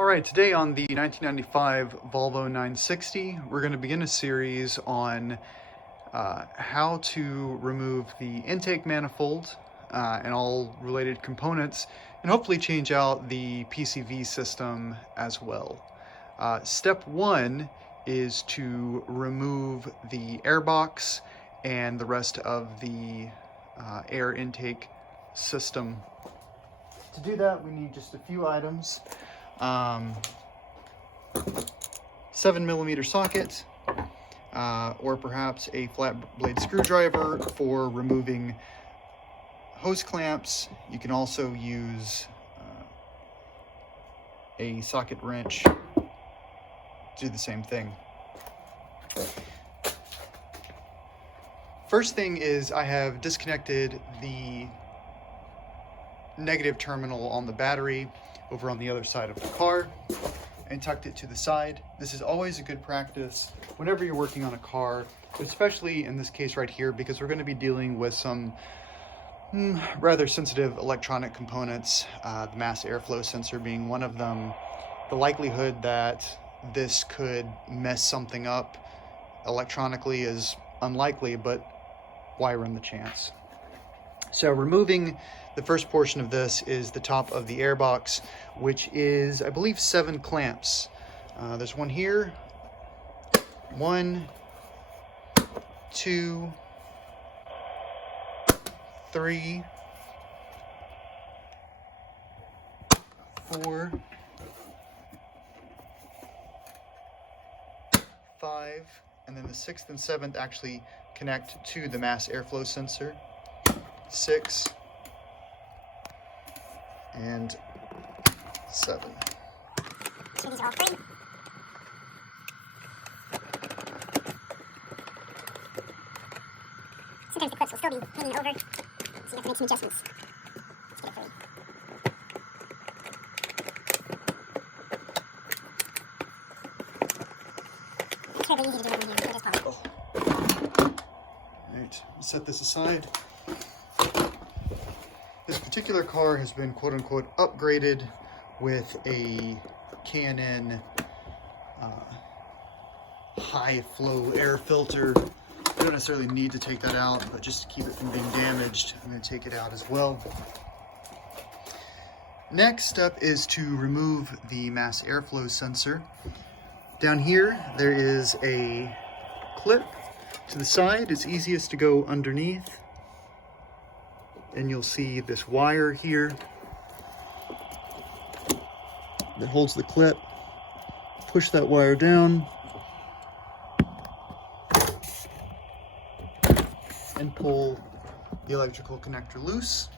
Alright, today on the 1995 Volvo 960, we're going to begin a series on how to remove the intake manifold and all related components, and hopefully change out the PCV system as well. Step one is to remove the airbox and the rest of the air intake system. To do that, we need just a few items. 7mm socket, or perhaps a flat blade screwdriver for removing hose clamps. You can also use a socket wrench to do the same thing. First thing is I have disconnected the negative terminal on the battery over on the other side of the car and tucked it to the side. This is always a good practice whenever you're working on a car, especially in this case right here, because we're going to be dealing with some rather sensitive electronic components, the mass airflow sensor being one of them. The likelihood that this could mess something up electronically is unlikely, but why run the chance? So removing the first portion of this is the top of the airbox, which is, I believe, 7 clamps. There's one here, 1, 2, 3, 4, 5, and then the 6th and 7th actually connect to the mass airflow sensor. 6 and 7. So these are all 3. Sometimes the clips will still be hanging over, so you have to make some adjustments. Let's get it 3. It's terribly easy to do it in here, so just follow. Alright, set this aside. This particular car has been quote-unquote upgraded with a K&N high flow air filter. You don't necessarily need to take that out, but just to keep it from being damaged, I'm going to take it out as well. Next step is to remove the mass airflow sensor. Down here there is a clip to the side. It's easiest to go underneath. And you'll see this wire here that holds the clip. Push that wire down and pull the electrical connector loose.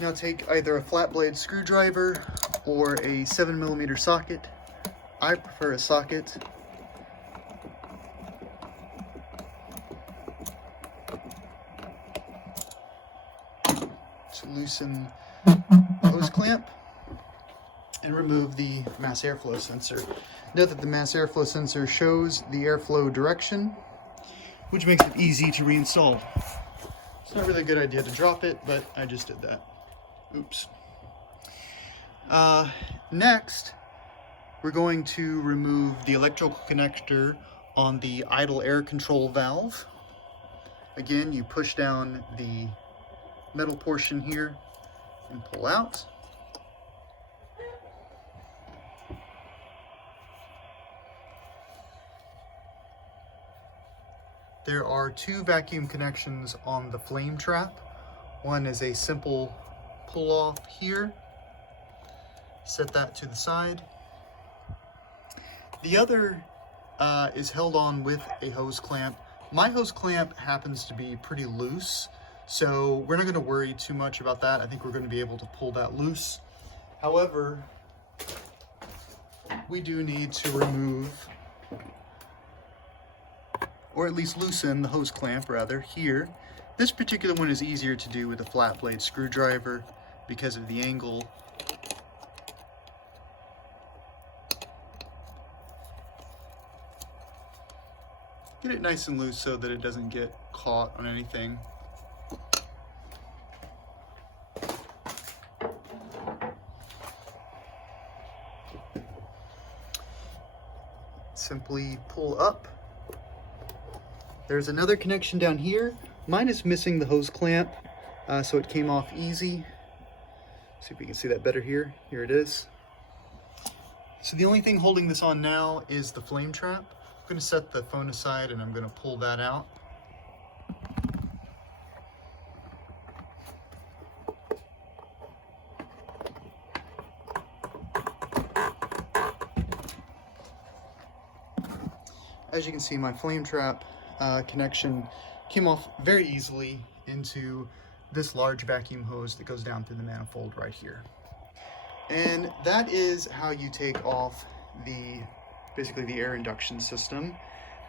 Now take either a flat blade screwdriver or a 7mm socket. I prefer a socket. To loosen the hose clamp and remove the mass airflow sensor. Note that the mass airflow sensor shows the airflow direction, which makes it easy to reinstall. It's not really a good idea to drop it, but I just did that. Oops. Next, we're going to remove the electrical connector on the idle air control valve. Again, you push down the metal portion here and pull out. There are 2 vacuum connections on the flame trap. One is a simple pull off here. Set that to the side. The other is held on with a hose clamp. My hose clamp happens to be pretty loose, so we're not going to worry too much about that. I think we're going to be able to pull that loose. However, we do need to remove, or at least loosen the hose clamp rather, here. This particular one is easier to do with a flat blade screwdriver because of the angle. Get it nice and loose so that it doesn't get caught on anything. simply pull up. There's another connection down here. Mine is missing the hose clamp, so it came off easy. See if we can see that better here. Here it is. So the only thing holding this on now is the flame trap. I'm going to set the phone aside and I'm going to pull that out. As you can see, my flame trap connection came off very easily into this large vacuum hose that goes down through the manifold right here. And that is how you take off basically the air induction system.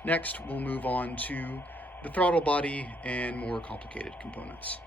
Next, we'll move on to the throttle body and more complicated components.